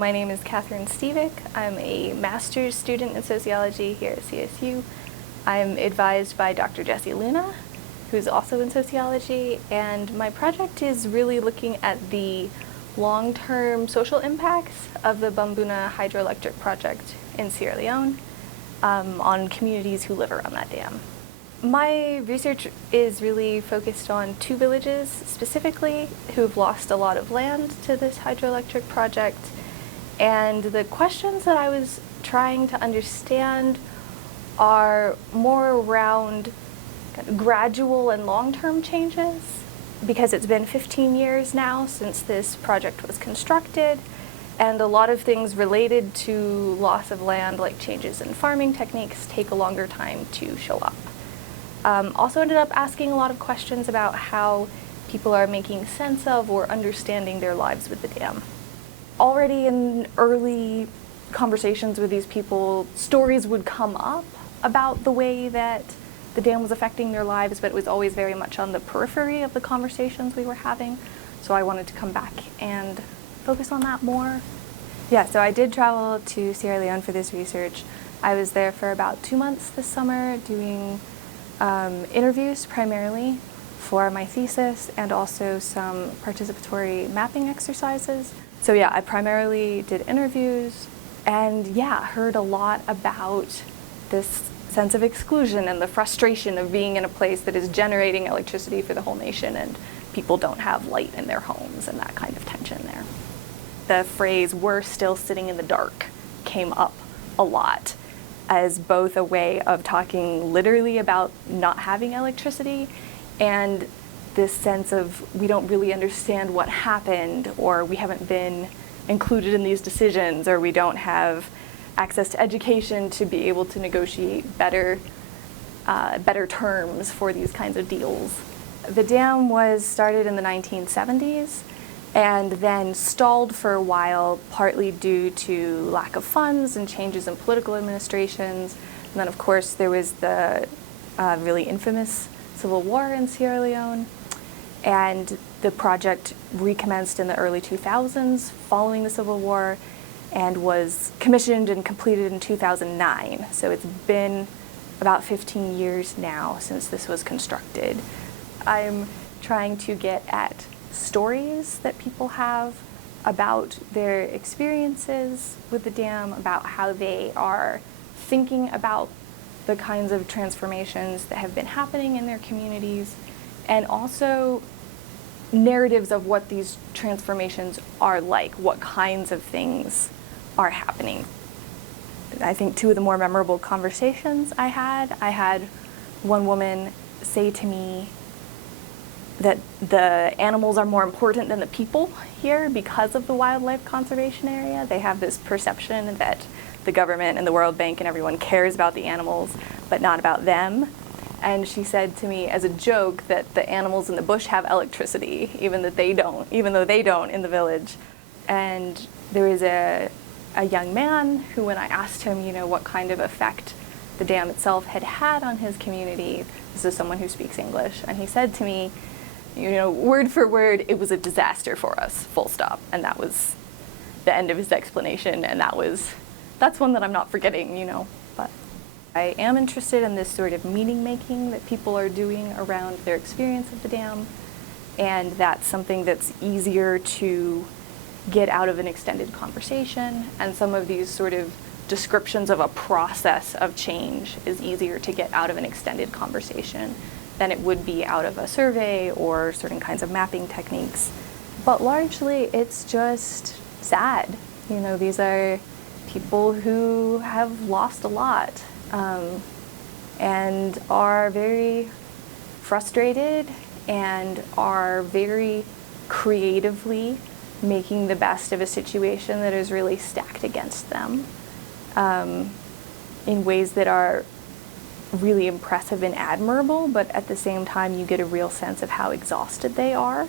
My name is Katherine Stevick. I'm a master's student in sociology here at CSU. I'm advised by Dr. Jessie Luna, who's also in sociology, and my project is really looking at the long-term social impacts of the Bambuna hydroelectric project in Sierra Leone on communities who live around that dam. My research is really focused on two villages specifically who've lost a lot of land to this hydroelectric project, and the questions that I was trying to understand are more around gradual and long-term changes, because it's been 15 years now since this project was constructed, and a lot of things related to loss of land, like changes in farming techniques, take a longer time to show up. Also ended up asking a lot of questions about how people are making sense of or understanding their lives with the dam. Already in early conversations with these people, stories would come up about the way that the dam was affecting their lives, but it was always very much on the periphery of the conversations we were having. So I wanted to come back and focus on that more. Yeah, so I did travel to Sierra Leone for this research. I was there for about 2 months this summer doing interviews primarily for my thesis, and also some participatory mapping exercises. So yeah, I primarily did interviews, and yeah, heard a lot about this sense of exclusion and the frustration of being in a place that is generating electricity for the whole nation and people don't have light in their homes, and that kind of tension there. The phrase, "we're still sitting in the dark," came up a lot as both a way of talking literally about not having electricity and this sense of we don't really understand what happened, or we haven't been included in these decisions, or we don't have access to education to be able to negotiate better terms for these kinds of deals. The dam was started in the 1970s and then stalled for a while, partly due to lack of funds and changes in political administrations. And then of course there was the really infamous civil war in Sierra Leone, and the project recommenced in the early 2000s following the Civil War and was commissioned and completed in 2009. So it's been about 15 years now since this was constructed. I'm trying to get at stories that people have about their experiences with the dam, about how they are thinking about the kinds of transformations that have been happening in their communities, and also narratives of what these transformations are like, what kinds of things are happening. I think two of the more memorable conversations I had one woman say to me that the animals are more important than the people here because of the wildlife conservation area. They have this perception that the government and the World Bank and everyone cares about the animals, but not about them. And she said to me as a joke that the animals in the bush have electricity, even though they don't in the village. And there was a young man who, when I asked him, what kind of effect the dam itself had had on his community, this is someone who speaks English, and he said to me, word for word, it was a disaster for us, full stop. And that was the end of his explanation, and that's one that I'm not forgetting, But I am interested in this sort of meaning making that people are doing around their experience of the dam, and that's something that's easier to get out of an extended conversation, and some of these sort of descriptions of a process of change is easier to get out of an extended conversation than it would be out of a survey or certain kinds of mapping techniques. But largely it's just sad. These are people who have lost a lot and are very frustrated and are very creatively making the best of a situation that is really stacked against them in ways that are really impressive and admirable, but at the same time you get a real sense of how exhausted they are.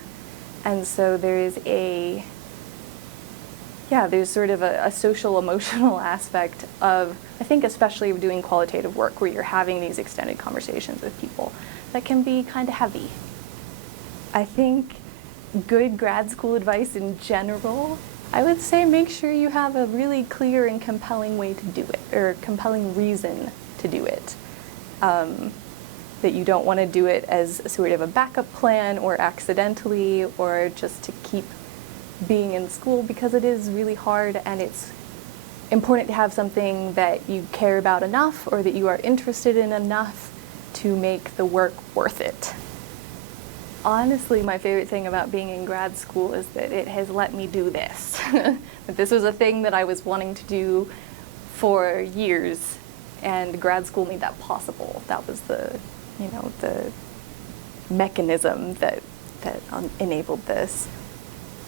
And so there's sort of a social emotional aspect of, I think especially doing qualitative work where you're having these extended conversations with people, that can be kind of heavy. I think good grad school advice in general I would say make sure you have a really clear and compelling way to do it, or compelling reason to do it. That you don't want to do it as sort of a backup plan or accidentally or just to keep being in school, because it is really hard, and it's important to have something that you care about enough or that you are interested in enough to make the work worth it. Honestly, my favorite thing about being in grad school is that it has let me do this. That this was a thing that I was wanting to do for years, and grad school made that possible. That was the mechanism that enabled this.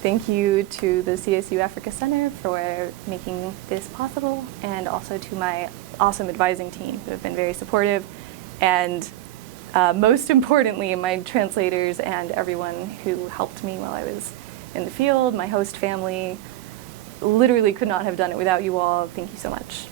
Thank you to the CSU Africa Center for making this possible, and also to my awesome advising team who have been very supportive, and most importantly, my translators and everyone who helped me while I was in the field, my host family. Literally could not have done it without you all. Thank you so much.